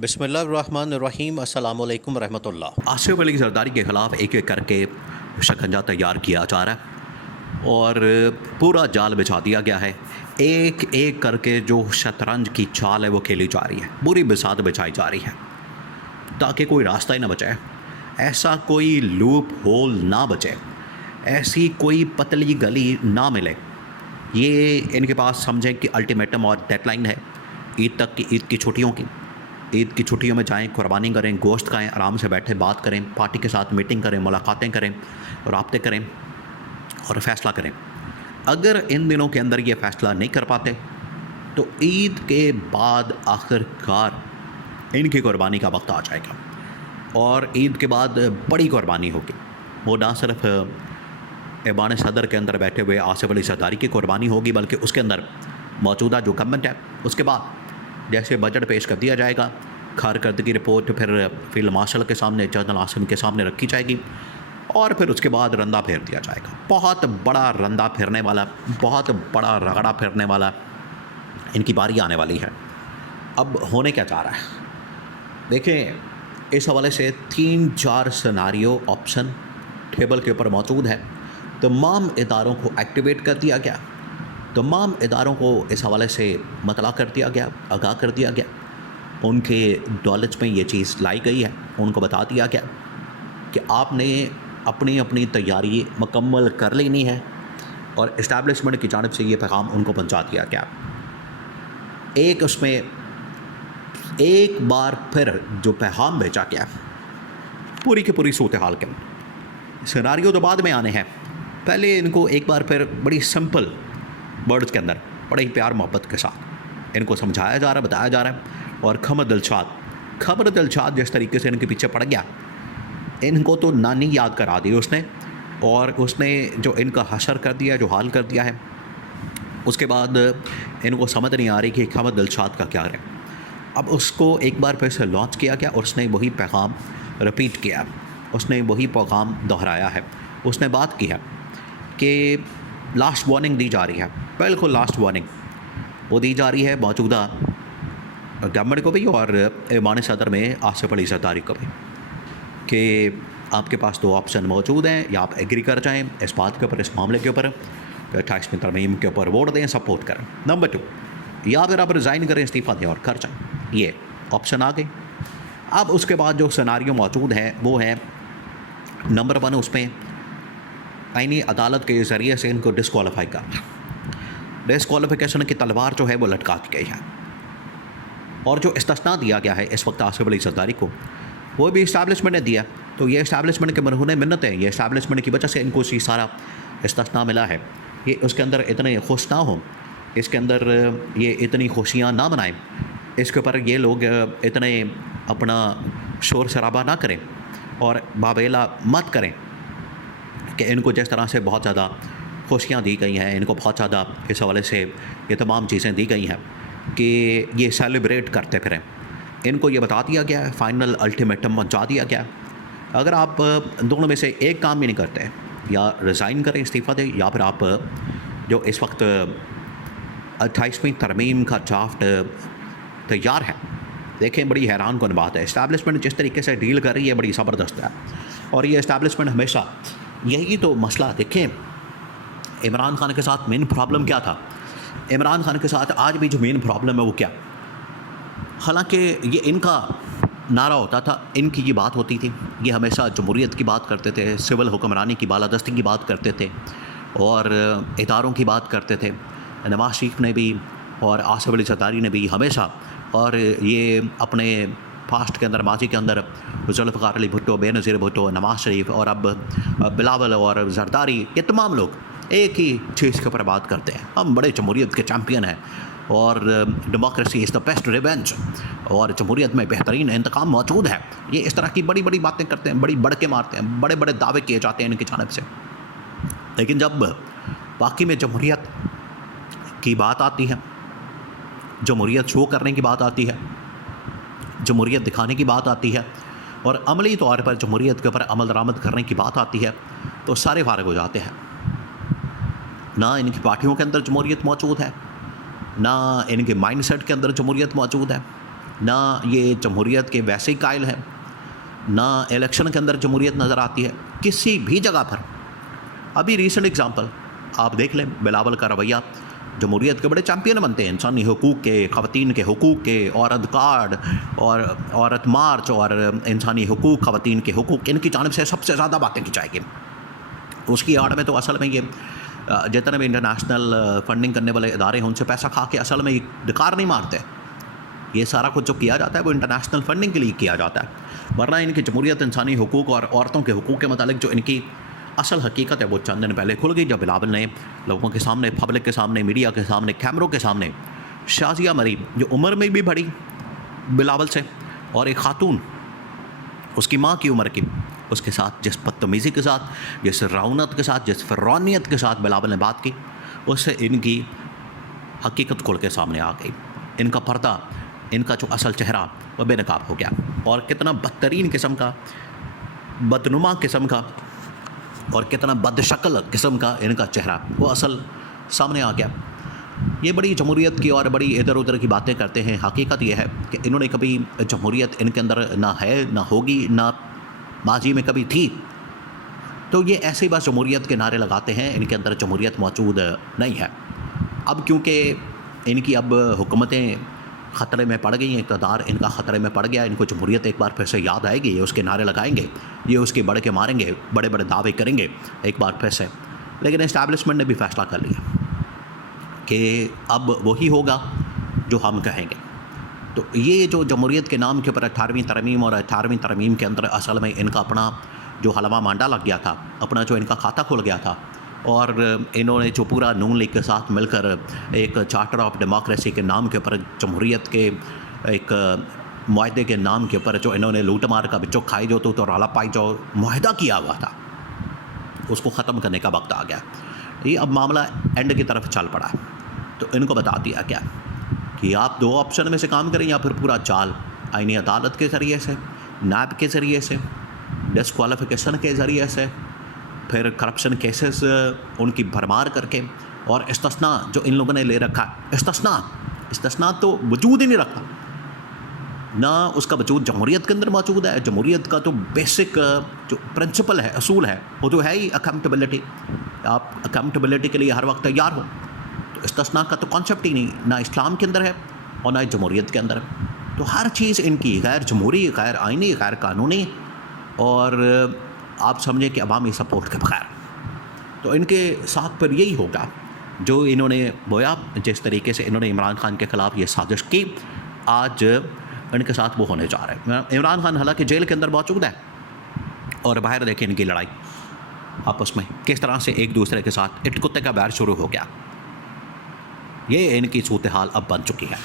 बिस्मिल्लाहिर्रहमानिर्रहीम अस्सलामु अलैकुम रहमतुल्लाह। आसिफ अली जरदारी के ख़िलाफ़ एक एक करके शिकंजा तैयार किया जा रहा है और पूरा जाल बिछा दिया गया है। एक एक करके जो शतरंज की चाल है वो खेली जा रही है, पूरी बिसात बिछाई जा रही है ताकि कोई रास्ता ही ना बचे, ऐसा कोई लूप होल ना बचे, ऐसी कोई पतली गली ना मिले। ये इनके पास समझें कि अल्टीमेटम और डेडलाइन है ईद तक की, ईद की छुट्टियों की। ईद की छुट्टियों में जाएं, कुर्बानी करें, गोश्त खाएं, आराम से बैठे बात करें, पार्टी के साथ मीटिंग करें, मुलाकातें करें, राब्ते करें और फ़ैसला करें। अगर इन दिनों के अंदर ये फ़ैसला नहीं कर पाते तो ईद के बाद आखिरकार इनकी कुर्बानी का वक्त आ जाएगा और ईद के बाद बड़ी कुर्बानी होगी। वो ना सिर्फ ऐवान सदर के अंदर बैठे हुए आसिफ अली जरदारी की कुर्बानी होगी, बल्कि उसके अंदर मौजूदा जो गवर्नमेंट है उसके बाद जैसे बजट पेश कर दिया जाएगा, कारकर्दगी रिपोर्ट फिर फील्ड मार्शल के सामने, जनरल आसिम के सामने रखी जाएगी और फिर उसके बाद रंदा फेर दिया जाएगा। बहुत बड़ा रंदा फिरने वाला, बहुत बड़ा रगड़ा फिरने वाला इनकी बारी आने वाली है। अब होने क्या जा रहा है देखें, इस हवाले से 3-4 सिनारियो ऑप्शन टेबल के ऊपर मौजूद है। तमाम इदारों को एक्टिवेट कर दिया गया, तमाम इदारों को इस हवाले से मतला कर दिया गया, आगाह कर दिया गया, उनके नॉलेज में ये चीज़ लाई गई है, उनको बता दिया गया कि आपने अपनी अपनी तैयारी मुकम्मल कर लेनी है और इस्टेब्लिशमेंट की जानिब से ये पैगाम उनको पहुंचा दिया गया। एक उसमें एक बार फिर जो पैगाम भेजा गया पूरी की पूरी सूरत हाल के सिनारियो तो बाद में आने हैं, पहले इनको एक बार फिर बड़ी सिंपल वर्ड्स के अंदर बड़े ही प्यार मोहब्बत के साथ इनको समझाया जा रहा है, बताया जा रहा है। और खबर दिलशाद जिस तरीके से इनके पीछे पड़ गया, इनको तो नानी याद करा दी उसने और उसने जो इनका हशर कर दिया, जो हाल कर दिया है, उसके बाद इनको समझ नहीं आ रही कि खबर दिलशाद का क्या है। अब उसको एक बार फिर से लॉन्च किया गया और उसने वही पैगाम रिपीट किया, उसने वही पैगाम दोहराया है। उसने बात की है कि लास्ट वार्निंग दी जा रही है, बिल्कुल लास्ट वार्निंग वो दी जा रही है मौजूदा गवर्नमेंट को भी और ऐवान सदर में आसिफ अली जरदारी को भी कि आपके पास दो ऑप्शन मौजूद हैं, या आप एग्री कर जाएं इस बात के ऊपर, इस मामले के ऊपर, 28वीं तरमीम के ऊपर वोट दें, सपोर्ट करें। नंबर 2, या फिर आप रिज़ाइन करें, इस्तीफ़ा दें और कर जाएँ। ये ऑप्शन आ गए। अब उसके बाद जो सिनारियो मौजूद है वो है नंबर 1, उसमें आईनी अदालत के ज़रिए से इनको डिस्क्वालीफाई करना। डिस्क्वालीफिकेशन की तलवार जो है वो लटका दी गई है और जो इस्तिस्ना दिया गया है इस वक्त आसिफ अली जरदारी को, वो भी इस्टेब्लिशमेंट ने दिया। तो ये इस्टेब्लिशमेंट के मरहूने मिन्नत है, ये इस्टेब्लिशमेंट की वजह से इनको ये सारा इस्तिस्ना मिला है। ये उसके अंदर इतने खुश ना हो, इसके अंदर ये इतनी खुशियाँ ना मनाएं, इसके ऊपर ये लोग इतने अपना शोर शराबा ना करें और बाबेला मत करें कि इनको जिस तरह से बहुत ज़्यादा खुशियाँ दी गई हैं, इनको बहुत ज़्यादा इस हवाले से ये तमाम चीज़ें दी गई हैं कि ये सेलिब्रेट करते फिरें। इनको ये बता दिया गया है, फाइनल अल्टीमेटम पहुंचा दिया गया। अगर आप दोनों में से एक काम भी नहीं करते, या रिज़ाइन करें, इस्तीफ़ा दें, या फिर आप जो इस वक्त 28वीं तरमीम का ड्राफ्ट तैयार है, देखें बड़ी हैरान कौन बात है। इस्टेब्लिशमेंट जिस तरीके से डील कर रही है बड़ी ज़बरदस्त है और ये इस्टेब्लिशमेंट हमेशा यही तो मसला। देखें इमरान खान के साथ मेन प्रॉब्लम क्या था, इमरान खान के साथ आज भी जो मेन प्रॉब्लम है वो क्या, हालांकि ये इनका नारा होता था, इनकी ये बात होती थी, ये हमेशा जमहूरियत की बात करते थे, सिविल हुक्मरानी की बालादस्ती की बात करते थे और इदारों की बात करते थे। नवाज शरीफ ने भी और आसिफ अली जरदारी ने भी हमेशा, और ये अपने पास्ट के अंदर, माजी के अंदर जुल्फ़िकार अली भुट्टो, बेनज़ीर भुट्टो, नवाज शरीफ और अब बिलावल और जरदारी, ये तमाम लोग एक ही चीज़ के ऊपर बात करते हैं, हम बड़े जमहूरियत के चैम्पियन हैं और democracy is the best revenge और जमहूरियत में बेहतरीन इंतकाम मौजूद है। ये इस तरह की बड़ी बड़ी बातें करते हैं, बड़ी बढ़ के मारते हैं, बड़े बड़े दावे किए जाते हैं इनकी जानिब से। लेकिन जब बाकी में जमहूरियत की बात आती है, जमहूरियत शो करने की बात आती है, जमहूरियत दिखाने की बात आती है और अमली तौर पर जमहूरियत के ऊपर अमल दरामद करने की बात आती है, तो सारे फारग हो जाते हैं। ना इनकी पार्टियों के अंदर जमहूरियत मौजूद है, ना इनके माइंडसेट के अंदर जमहूरियत मौजूद है, ना ये जमहूरियत के वैसे ही कायल हैं, ना इलेक्शन के अंदर जमहूरियत नज़र आती है किसी भी जगह पर। अभी रीसेंट एग्जांपल आप देख लें, बिलावल का रवैया, जमहूरियत के बड़े चैम्पियन बनते हैं, इंसानी हुकूक के, ख़वातीन के हुकूक के, औरत कार्ड और औरत मार्च और इंसानी हुकूक, ख़वातीन के हुकूक, इनकी जानिब से सबसे ज़्यादा बातें की जाएगी। उसकी आड़ में तो असल में ये जितने भी इंटरनेशनल फंडिंग करने वाले इदारे हैं उनसे पैसा खा के असल में डिकार नहीं मारते। ये सारा कुछ जो किया जाता है वो इंटरनेशनल फंडिंग के लिए किया जाता है, वरना इनकी जमहूरियत, इंसानी हुकूक और औरतों के हुकूक के मतलब जो इनकी असल हकीकत है वो चंद दिन पहले खुल गई, जब बिलावल ने लोगों के सामने, पब्लिक के सामने, मीडिया के सामने, कैमरों के सामने शाजिया मरीम, जो उम्र में भी बड़ी बिलावल से और एक खातून उसकी माँ की उम्र की, उसके साथ जिस बदतमीज़ी के साथ, जिस रौनत के साथ, जिस फ़िरौनियत के साथ बिलावल ने बात की, उससे इनकी हकीकत खुल के सामने आ गई। इनका पर्दा, इनका जो असल चेहरा वह बेनकाब हो गया, और कितना बदतरीन किस्म का, बदनुमा किस्म का और कितना बदशक्ल किस्म का इनका चेहरा वो असल सामने आ गया। ये बड़ी जमहूरियत की और बड़ी इधर उधर की बातें करते हैं। हकीकत ये है कि इन्होंने कभी जमहूरियत इनके अंदर ना है, ना होगी, ना माजी में कभी थी। तो ये ऐसे ही बस जमहूरियत के नारे लगाते हैं, इनके अंदर जमहूरियत मौजूद नहीं है। अब क्योंकि इनकी अब हुकूमतें ख़तरे में पड़ गई हैं, इक़्तिदार इनका ख़तरे में पड़ गया, इनको जमहूरियत एक बार फिर से याद आएगी, ये उसके नारे लगाएंगे, ये उसके बढ़ के मारेंगे, बड़े बड़े दावे करेंगे एक बार फिर से। लेकिन इस्टेब्लिशमेंट ने भी फ़ैसला कर लिया कि अब वही होगा जो हम कहेंगे। तो ये जो जमहूरियत के नाम के ऊपर 18वीं तरमीम और 18वीं तरमीम के अंदर असल में इनका अपना जो हलवा मांडा लग गया था, अपना जो इनका खाता खुल गया था, और इन्होंने जो पूरा नून लीग के साथ मिलकर एक चार्टर ऑफ डेमोक्रेसी के नाम के ऊपर, जमहूरियत के एक मुआहदे के नाम के ऊपर जो इन्होंने लूट मार का बिचो खाई जो तो रौला पाई जो मुआहदा किया हुआ था, उसको ख़त्म करने का वक्त आ गया। ये अब मामला एंड की तरफ चल पड़ा। तो इनको बता दिया क्या कि आप दो ऑप्शन में से काम करें, या फिर पूरा जाल आईनी अदालत के ज़रिए से, नैब के ज़रिए से, डिस्क्वालिफिकेशन के ज़रिए से, फिर करप्शन केसेस उनकी भरमार करके, और इस्तिस्ना जो इन लोगों ने ले रखा है, इस्तिस्ना तो वजूद ही नहीं रखता, ना उसका वजूद जमहूरियत के अंदर मौजूद है। जमहूरियत का तो बेसिक जो प्रिंसिपल है, असूल है, वो तो है ही अकाउंटेबिलिटी। आप अकाउंटेबिलिटी के लिए हर वक्त तैयार हो। तो इस्तिस्ना का तो कॉन्सेप्ट ही नहीं, ना इस्लाम के अंदर है और ना जमहूरियत के अंदर है। तो हर चीज़ इनकी गैर जमहूरी, गैर आइनी, गैर कानूनी, और आप समझें कि अवामी सपोर्ट के बगैर। तो इनके साथ पर यही होगा जो इन्होंने बोया, जिस तरीके से इन्होंने इमरान खान के ख़िलाफ़ ये साजिश की, आज इनके साथ वो होने जा रहा है। इमरान खान हालांकि जेल के अंदर मौजूद है, और बाहर देखें इनकी लड़ाई आपस में किस तरह से एक दूसरे के साथ इट कुत्ते का बैर शुरू हो गया। ये इनकी सूरत हाल अब बन चुकी है।